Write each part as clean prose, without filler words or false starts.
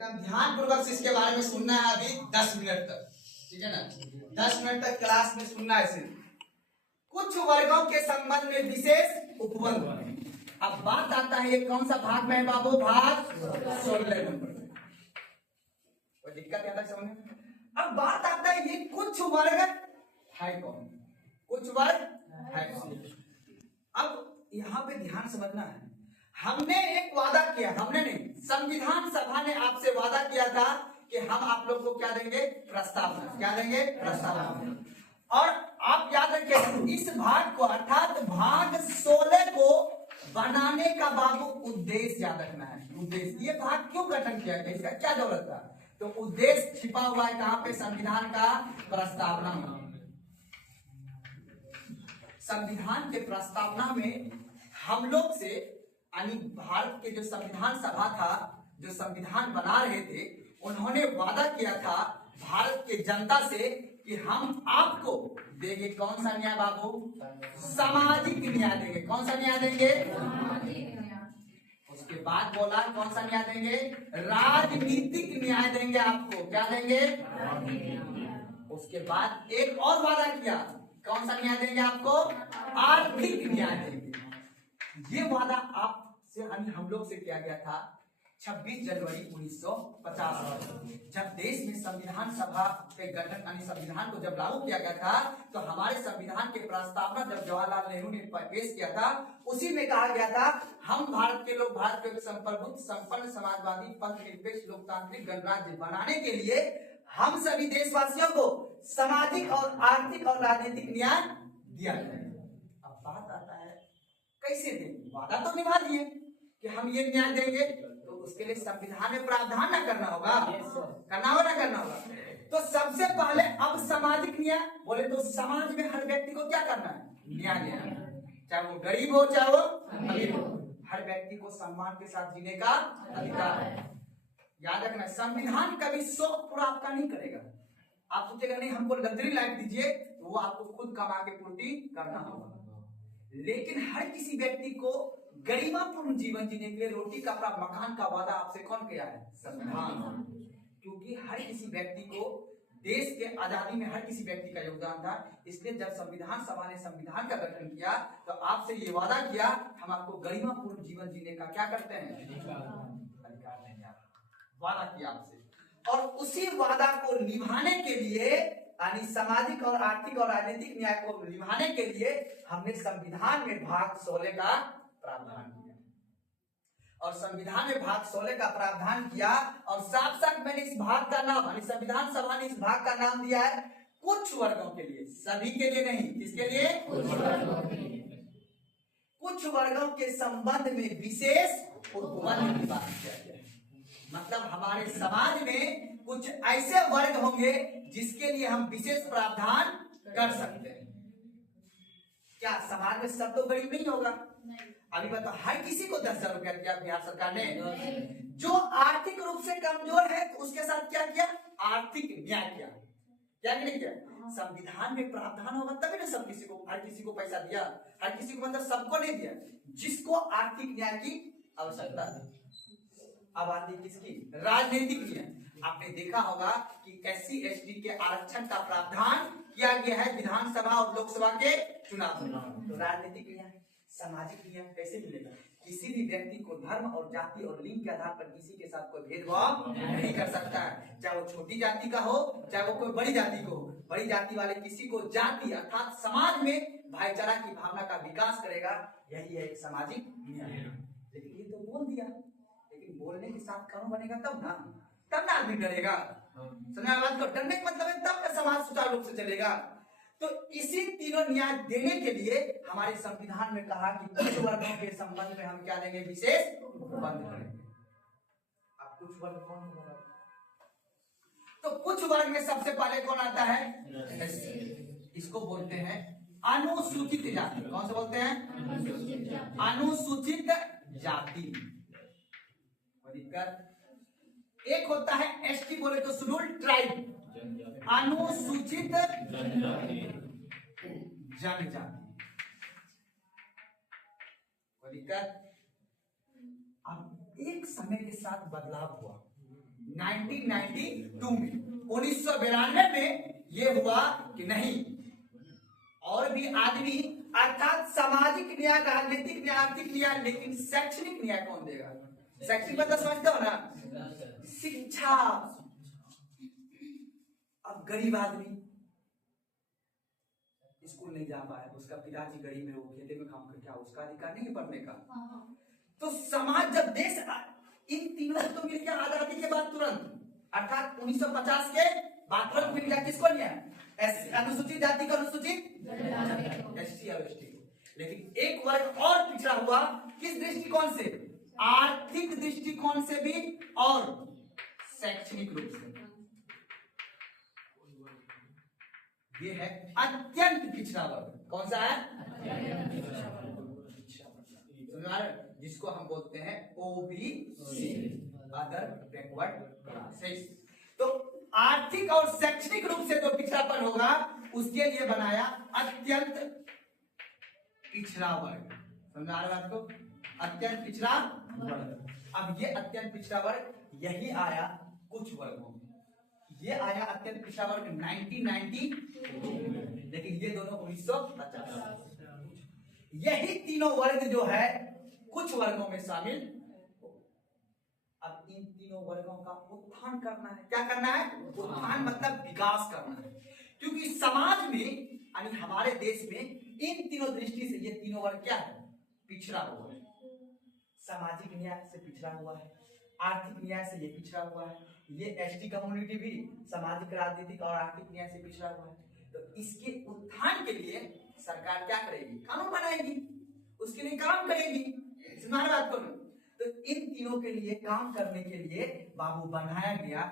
ध्यान पूर्वक इसके बारे में सुनना है अभी 10 मिनट तक, ठीक है ना। 10 मिनट तक क्लास में सुनना है सिर्फ। कुछ वर्गों के संबंध में विशेष उपबंध। अब बात आता है ये कौन सा भाग में है बाबू? भाग 16 नंबर में। कोई दिक्कत है समझ में? अब बात आता है ये कुछ वर्ग है कौन? कुछ वर्ग है कौन? अब यहाँ पे ध्यान समझना है। हमने एक वादा किया, हमने नहीं, संविधान सभा ने आपसे वादा किया था कि हम आप लोग को क्या देंगे? प्रस्तावना। क्या देंगे? प्रस्तावना। और आप याद रखिए इस भाग को अर्थात भाग 16 को बनाने का बाबू उद्देश्य याद रखना है। उद्देश्य, ये भाग क्यों गठन किया गया, इसका क्या जरूरत था? तो उद्देश्य छिपा हुआ है कहां पे? संविधान का प्रस्तावना में। संविधान के प्रस्तावना में हम लोग से यानी भारत के जो संविधान सभा था, जो संविधान बना रहे थे, उन्होंने वादा किया था भारत के जनता से कि हम आपको देंगे कौन सा न्याय बाबू? सामाजिक न्याय देंगे। कौन सा न्याय देंगे? उसके बाद बोला कौन सा न्याय देंगे? राजनीतिक न्याय देंगे आपको। क्या देंगे? उसके बाद एक और वादा किया, कौन सा न्याय देंगे आपको? आर्थिक न्याय देंगे। ये वादा आप से हम लोग से किया गया था 26 जनवरी 1950 जब देश में संविधान सभा के गठन यानी संविधान को जब लागू किया गया था, तो हमारे संविधान के प्रस्तावना जब जवाहरलाल नेहरू ने पेश किया था, उसी में कहा गया था हम भारत के लोग भारत के संप्रभुत्व संपन्न समाजवादी पंथ निरपेक्ष लोकतांत्रिक गणराज्य बनाने के लिए हम सभी देशवासियों को सामाजिक और आर्थिक और राजनीतिक न्याय दिया जाए। अब बात आता है कैसे देंगे? वादा तो निभा दिए कि हम ये न्याय देंगे, तो उसके लिए संविधान में प्रावधान ना करना होगा? करना होगा ना करना होगा? तो सबसे पहले अब सामाजिक न्याय बोले तो समाज में हर व्यक्ति को क्या करना है? न्याय देना, चाहे वो गरीब हो चाहे वो अमीर हो, हर व्यक्ति को सम्मान के साथ जीने का अधिकार है। याद रखना, संविधान कभी शौक पूरा आपका नहीं करेगा। आप सोचेगा नहीं हमको लग्जरी लाइफ दीजिए, तो वो आपको खुद कमा के पूर्ति करना होगा। लेकिन हर किसी व्यक्ति को गरिमापूर्ण जीवन जीने के लिए रोटी कपड़ा मकान का वादा आपसे कौन किया है? संविधान। क्योंकि हर किसी व्यक्ति को देश के आजादी में हर किसी व्यक्ति का योगदान था, इसलिए जब संविधान सभा ने संविधान का गठन किया तो आपसे ये वादा किया हम आपको गरिमापूर्ण जीवन जीने का क्या करते हैं? अधिकार देंगे। वादा किया आपसे, और उसी वादा को निभाने के लिए यानी सामाजिक और आर्थिक और राजनीतिक न्याय को निभाने के लिए हमने संविधान में भाग 16 का प्रावधान किया। और संविधान में भाग 16 का प्रावधान किया और साथ साथ मैंने इस भाग का नाम यानी संविधान सभा ने इस भाग का नाम दिया है कुछ वर्गों के लिए, सभी के लिए नहीं। किसके लिए? कुछ वर्गों के संबंध में विशेष उपबंध की बात किया गया। मतलब हमारे समाज में कुछ ऐसे वर्ग होंगे जिसके लिए हम विशेष प्रावधान कर सकते हैं। क्या समाज में सब तो गरीब नहीं होगा? अभी बताओ, हर किसी को 10,000 रुपया दिया बिहार सरकार ने। जो आर्थिक रूप से कमजोर है तो उसके साथ क्या किया? आर्थिक न्याय किया। क्या नहीं किया? संविधान में प्रावधान होगा तभी ना सब किसी को, हर किसी को पैसा दिया। हर किसी को मतलब सबको नहीं दिया, जिसको आर्थिक न्याय की आवश्यकता है। अब आती किसकी? राजनीतिक न्याय। आपने देखा होगा कि SC ST के आरक्षण का प्रावधान किया गया है विधानसभा और लोकसभा के चुनाव में। तो राजनीतिक न्याय, सामाजिक न्याय कैसे मिलेगा? किसी भी व्यक्ति को धर्म और जाति और लिंग के आधार पर किसी के साथ कोई भेदभाव नहीं कर सकता है, चाहे वो छोटी जाति का हो चाहे वो कोई बड़ी जाति को। बड़ी जाति वाले किसी को जाति अर्थात समाज में भाईचारा की भावना का विकास करेगा, यही है एक सामाजिक न्याय। लेकिन ये तो बोल दिया, लेकिन बोलने के साथ काम बनेगा तब ना आदमी डरेगा। बात को डरने का मतलब है तब ना समाज सुचारू रूप से चलेगा। तो इसी तीनों न्याय देने के लिए हमारे संविधान में कहा कि कुछ वर्गों के संबंध में हम क्या देंगे? विशेष उपबंध करेंगे। अब कुछ वर्ग कौन होगा? तो कुछ वर्ग में सबसे पहले कौन आता है? इसको बोलते हैं अनुसूचित जाति। कौन से बोलते हैं? अनुसूचित जाति। दिक्कत एक होता है ST बोले तो शेड्यूल्ड ट्राइब, अनुसूचित जनजाति। दिक्कत अब एक समय के साथ बदलाव हुआ। 1992 में, 1992 में ये हुआ कि नहीं और भी आदमी, अर्थात सामाजिक न्याय, राजनीतिक न्याय, आर्थिक न्याय, लेकिन शैक्षणिक न्याय कौन देगा? शैक्षणिक मतलब समझते हो ना, शिक्षा। अब गरीब आदमी स्कूल नहीं जा पाया, उसका पिताजी गरीब है, वो खेते में काम करके, क्या उसका अधिकार नहीं है पढ़ने का? तो समाज जब देश, इन तीनों तो मिल गया आजादी के बाद तुरंत, अर्थात 1950 के बाद तुरंत मिल गया किसको? न्याय, अनुसूचित जाति का अनुसूचित एसटी और एसटी। लेकिन एक वर्ग और पिछड़ा हुआ, किस दृष्टिकोण से? आर्थिक दृष्टिकोण से भी और शैक्षणिक रूप से। ये है अत्यंत पिछड़ा वर्ग। कौन सा है? जिसको हम बोलते हैं ओबीसी, अदर बैकवर्ड क्लासेस। तो आर्थिक और शैक्षणिक रूप से जो पिछड़ापन होगा उसके लिए बनाया अत्यंत पिछड़ा वर्ग। समझा रहे बात को? अत्यंत पिछड़ा वर्ग। अब ये अत्यंत पिछड़ा वर्ग यही आया कुछ वर्गों में, ये आया अत्यंत पिछड़ा वर्ग 1990, लेकिन ये दोनों 1950। यही तीनों वर्ग जो है कुछ वर्गों में शामिल। अब इन तीनों वर्गों का उत्थान करना है। क्या करना है? उत्थान मतलब विकास करना है, क्योंकि समाज में यानी हमारे देश में इन तीनों दृष्टि से ये तीनों वर्ग क्या है? पिछड़ा हुआ है। सामाजिक न्याय से पिछड़ा हुआ है, आर्थिक न्याय से ये पिछड़ा हुआ है, ये एसटी कम्युनिटी भी सामाजिक, राजनीतिक और आर्थिक न्याय से पिछड़ा हुआ है। तो इसके उत्थान के लिए सरकार क्या करेगी? कानून बनाएगी, उसके लिए काम करेगी। सुना बात को? तो इन तीनों के लिए काम करने के लिए बाबू बनाया गया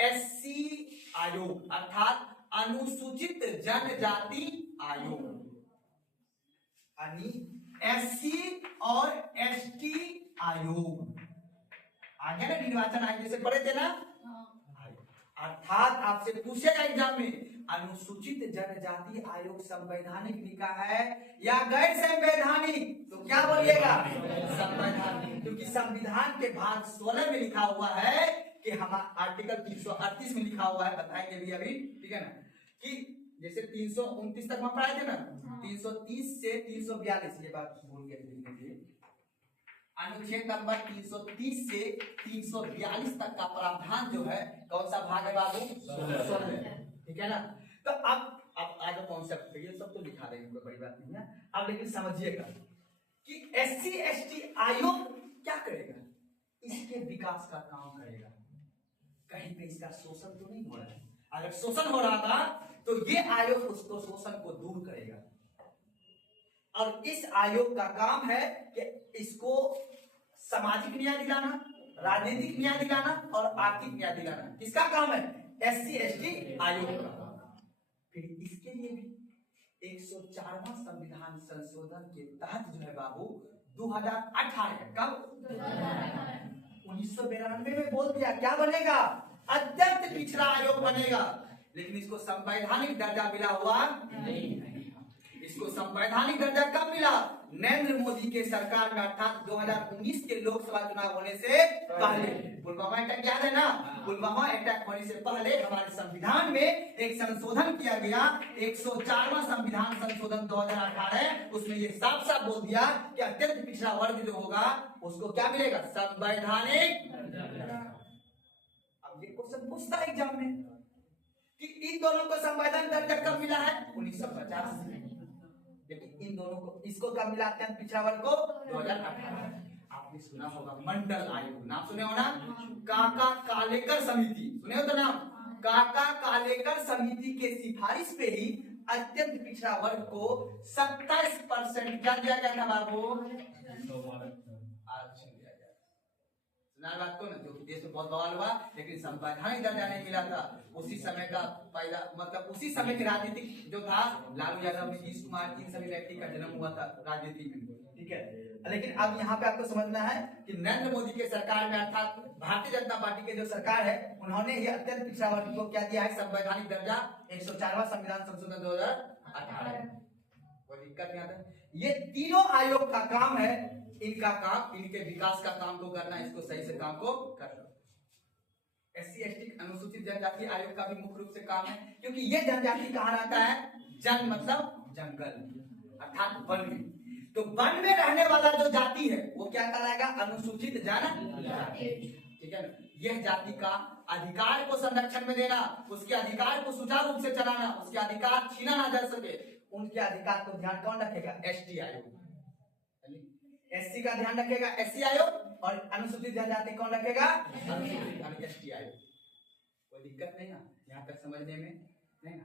एससी आयोग, अर्थात अनुसूचित जनजाति आयोग, यानी एससी और एसटी आयोग। आगे ना निर्वाचन आयोग जैसे पढ़े थे ना, अर्थात आपसे पूछेगा एग्जाम में, अनुसूचित जनजाति आयोग संवैधानिक लिखा है या गैर संवैधानिक? तो क्या बोलिएगा? संवैधानिक, क्योंकि संविधान के भाग 16 में लिखा हुआ है कि हम आर्टिकल 338 में लिखा हुआ है, बताएंगे भी अभी, ठीक है ना, कि जैसे 329 तक हम पढ़ाए थे ना, 330 से 342, ये बात भूल गए थे, अनुच्छेद नंबर 330 से 342 तक का प्रावधान जो है कौन सा भाग है बाबू? 16, ठीक है ना। तो अब आगे कॉन्सेप्ट, ये सब तो लिखा रहे हैं, कोई बड़ी बात नहीं है। अब लेकिन समझिएगा कि एससी एसटी आयोग क्या करेगा? इसके विकास का काम करेगा। कहीं पे इसका शोषण तो नहीं हो रहा है? अगर शोषण हो रहा था तो ये आयोग उसको शोषण को दूर करेगा। और इस आयोग का काम है कि इसको सामाजिक न्याय दिलाना, राजनीतिक न्याय दिलाना और आर्थिक न्याय दिलाना। किसका काम है? एससी एसटी आयोग का। फिर इसके लिए भी 104वां संविधान संशोधन के तहत जो है बाबू 2018, कब? 1992 में बोल दिया क्या बनेगा? अत्यंत पिछड़ा आयोग बनेगा। लेकिन इसको संवैधानिक दर्जा मिला हुआ नहीं। इसको संवैधानिक दर्जा कब मिला? नरेंद्र मोदी के सरकार में, अर्थात 2019 के लोकसभा चुनाव होने से पहले। पुलवामा अटैक याद है ना? पुलवामा अटैक होने से पहले हमारे संविधान में एक संशोधन किया गया, 104वां संविधान संशोधन 2018। उसमें ये साफ साफ बोल दिया कि अत्यंत पिछड़ा वर्ग जो होगा उसको क्या मिलेगा? संवैधानिक। अब ये क्वेश्चन पूछता है एग्जाम में कि इन दोनों को संवैधानिक दर्जा कब मिला है? 1950 में। लेकिन इन दोनों को, इसको कब मिला अत्यंत पिछड़ा वर्ग को? 2018। आपने सुना होगा मंडल आयोग, नाम सुने हो ना? काका कालेकर समिति, सुने हो तो नाम? काका कालेकर समिति के सिफारिश पे ही अत्यंत पिछड़ा वर्ग को 27% क्या दिया गया था बाबू? आरक्षण दिया गया। सुना बात को ना? जो देश में बहुत बवाल हुआ, लेकिन संवैधानिक दर्जा नहीं मिला था। उसी समय का पैदा, मतलब उसी समय की राजनीतिक जो था, लालू यादव, नीतीश कुमार, इन सभी व्यक्ति का जन्म हुआ था राजनीति में, ठीक है। लेकिन अब यहाँ पे आपको समझना है कि नरेंद्र मोदी के सरकार में, अर्थात भारतीय जनता पार्टी के जो सरकार है, उन्होंने ये अत्यंत पिछड़ा वर्ग को क्या दिया है? संवैधानिक दर्जा, 104वां संविधान संशोधन 2018। कोई दिक्कत नहीं आता। ये तीनों आयोग का काम है, इनका काम, इनके विकास का काम को करना, इसको सही से काम को करना। SC ST अनुसूचित जनजाति आयोग का भी मुख्य रूप से काम है, क्योंकि ये जनजाति कहाँ रहता है? जन मतलब जंगल अर्थात वन में। तो वन में रहने वाला जो जाति है वो क्या कहलाएगा? अनुसूचित जनजाति। ठीक है ना? यह जाति का अधिकार को संरक्षण में देना, उसके अधिकार को सुचारू रूप से चलाना, उसके अधिकार छीना ना जा सके, उनके अधिकार को ध्यान कौन रखेगा? ST आयोग। SC का ध्यान रखेगा SC आयोग, और अनुसूचित जनजाति कौन रखेगा? ST आयोग। कोई दिक्कत नहीं ना यहाँ तक समझने में? नहीं ना?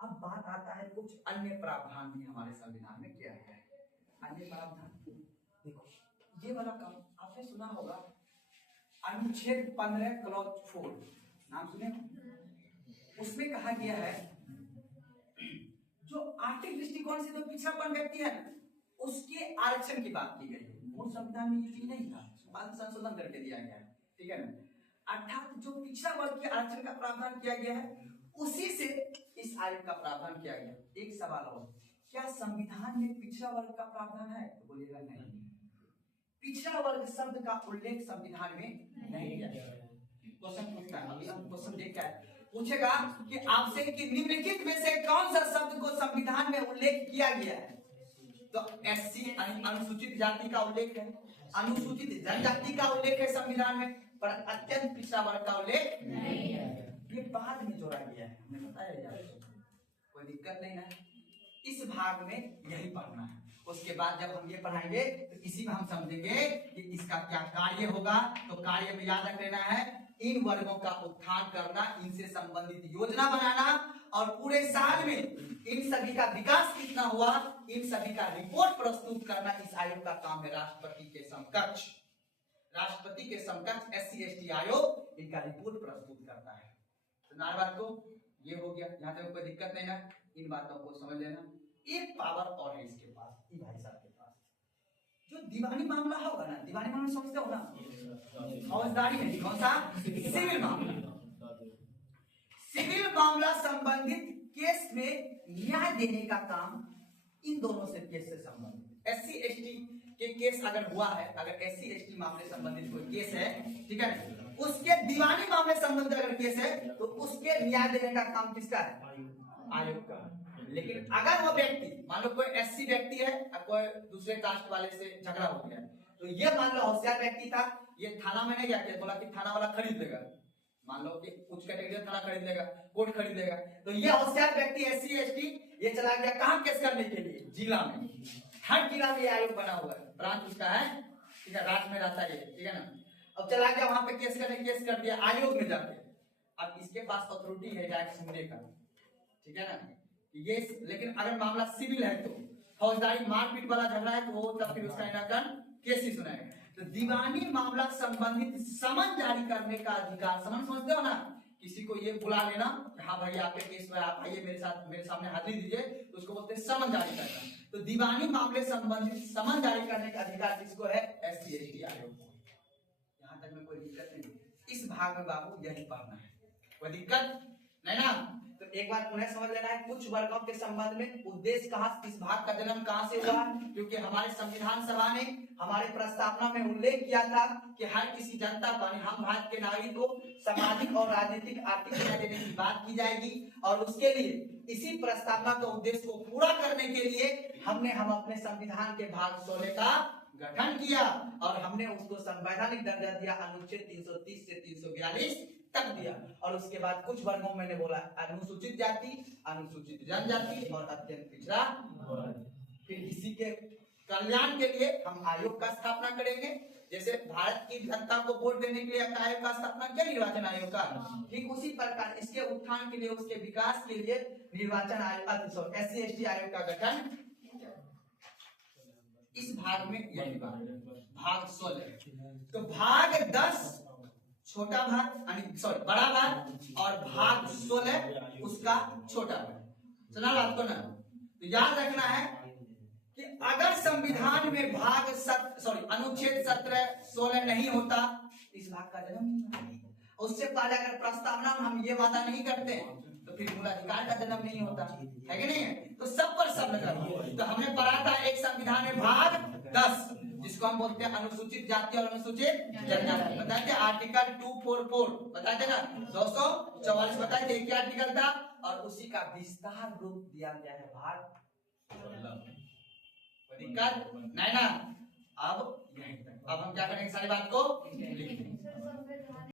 अब बात आता है कुछ अन्य प्रावधान भी हमारे संविधान में किया गया है। अन्य प्रावधान देखो, ये वाला काम आपने सुना होगा, अनुच्छेद 15 क्लॉज 4 नाम सुने? उसमें कहा गया है जो आर्थिक दृष्टिकोण से जो पिछड़ापन व्यक्ति है उसके आरक्षण की बात की गई है। मूल संविधान में ये चीज नहीं था, बाद में संशोधन करके दिया गया है। ठीक है ना? अर्थात जो पिछड़ा वर्ग के आरक्षण का प्रावधान किया गया है उसी से इस आयोग का प्रावधान किया गया। एक सवाल और, क्या संविधान में पिछड़ा वर्ग का प्रावधान है? तो बोलिएगा नहीं। पिछड़ा वर्ग शब्द का उल्लेख संविधान में नहीं किया गया। क्वेश्चन पूछता है, अभी हम क्वेश्चन देख कर पूछेगा कि आपसे कि निम्नलिखित में से कौन सा शब्द को संविधान में उल्लेख किया गया है? तो SC अनुसूचित जाति का उल्लेख है, अनुसूचित जनजाति का उल्लेख है संविधान में, पर अत्यंत पिछड़ा वर्ग का उल्लेख नहीं है। ये बाद में जोड़ा गया है, हमने बताया यार, कोई दिक्कत नहीं ना। इस भाग में यही पढ़ना है। उसके बाद जब हम ये पढ़ाएंगे तो इसी में हम समझेंगे कि इसका क्या कार्य होगा। तो कार्य में याद रख लेना है, इन वर्गों का उत्थान करना, इनसे संबंधित योजना बनाना, और पूरे साल में इन सभी का विकास कितना हुआ, इन सभी का रिपोर्ट प्रस्तुत करना इस आयोग का काम है। राष्ट्रपति के समकक्ष, राष्ट्रपति के समकक्ष SC ST आयोग इनका रिपोर्ट प्रस्तुत करता है। तो नार बात को ये हो गया, यहाँ तक कोई दिक्कत नहीं ना, इन बातों को समझ लेना। एक पावर और है इसके पास, ये भाई साहब के पास, जो दीवानी मामला होगा ना, दीवानी मामला समझते हो ना, फौजदारी नहीं, कौन सा? सिविल मामला। सिविल मामला संबंधित केस में न्याय देने का काम इन दोनों से केस से संबंधित। SC ST के केस अगर हुआ है, अगर SC ST मामले संबंधित कोई केस है, ठीक है, उसके दीवानी मामले संबंधित अगर केस है तो उसके न्याय देने का काम किसका है? आयोग का। लेकिन अगर वो व्यक्ति, मान लो कोई SC व्यक्ति है और कोई दूसरे कास्ट वाले से झगड़ा हो गया, तो ये मान लो होशियार व्यक्ति था, ये थाना में नहीं गया, बोला कि थाना वाला खरीद लेगा, मान लो कि उच्च कैटेगरी थाना खरीद लेगा, कोर्ट खरीद लेगा, तो ये होशियार व्यक्ति SC ST ये चला गया कहां केस करने के लिए? जिला में। हर जिला में आयोग बना हुआ है, ब्रांच उसका है, ठीक है, राज्य में रहता है, ठीक है ना। अब चला गया वहां पे केस करने, केस कर दिया आयोग में जाके, अब इसके पास अथॉरिटी है डायरेक्ट सुनने का, ठीक है ना ये। लेकिन अगर मामला सिविल है तो फौजदारी मारपीट वाला झगड़ा है तो वो तब फिर उसका निराकरण केस ही सुनाएगा। तो दीवानी मामला संबंधित समन जारी करने का अधिकार, समन समझते हो ना, किसी को ये बुला लेना, हाँ भाई आपके केस में आप आइए मेरे साथ, मेरे सामने हाजिरी दीजिए, तो उसको बोलते हैं समन जारी करना। तो दीवानी मामले संबंधित समन जारी करने का अधिकार किसको है? SC ST आयोग को। यहाँ तक में कोई दिक्कत नहीं। इस भाग में बाबू यही पढ़ना है, कोई दिक्कत नहीं ना। तो एक बार पुनः समझ लेना है, कुछ वर्गों के संबंध में उद्देश्य कहाँ, इस भाग का जन्म कहाँ से हुआ? क्योंकि हमारे संविधान सभा ने हमारे प्रस्तावना में उल्लेख किया था कि हर किसी जनता को, हम भारत के नागरिक को सामाजिक और राजनीतिक आर्थिक न्याय देने की बात की जाएगी, और उसके लिए इसी प्रस्तावना के उद्देश्य को पूरा करने के लिए हम अपने संविधान के भाग 16 का गठन किया, और हमने उसको संवैधानिक दर्जा दिया, अनुच्छेद 330 से 342 तक दिया। और उसके बाद कुछ वर्गों मैंने बोला, अनुसूचित जाति, अनुसूचित जनजाति और अत्यंत पिछड़ा। फिर इसी के कल्याण के लिए हम आयोग का स्थापना करेंगे। जैसे भारत की जनता को वोट देने के लिए आयोग का स्थापना किया, निर्वाचन आयोग का, ठीक उसी प्रकार इसके उत्थान के लिए, उसके विकास के लिए निर्वाचन आयोग, SC ST आयोग का गठन। इस भाग में यही बात, भाग 16। तो भाग 10 छोटा भाग, सॉरी बड़ा भाग, और भाग 16 उसका छोटा भाग। सुना बात को ना? तो याद रखना है कि अगर संविधान में भाग अनुच्छेद 17 16 नहीं होता, इस भाग का जन्म नहीं होता। उससे पहले अगर प्रस्तावना में हम ये वादा नहीं करते तो फिर मूलाधिकार का जन्म नहीं होता है कि नहीं है? तो सब पर सब लगा। तो हमने पढ़ा था एक संविधान में भाग 10 जिसको हम बोलते हैं अनुसूचित जाति और अनुसूचित जनजाति। बताते आर्टिकल 244 बताते ना 244 बताए थे क्या आर्टिकल था, और उसी का विस्तार रूप दिया गया है भाग 16। दिक्कत नहीं ना। अब हम क्या करेंगे, सारी बात को लिखेंगे।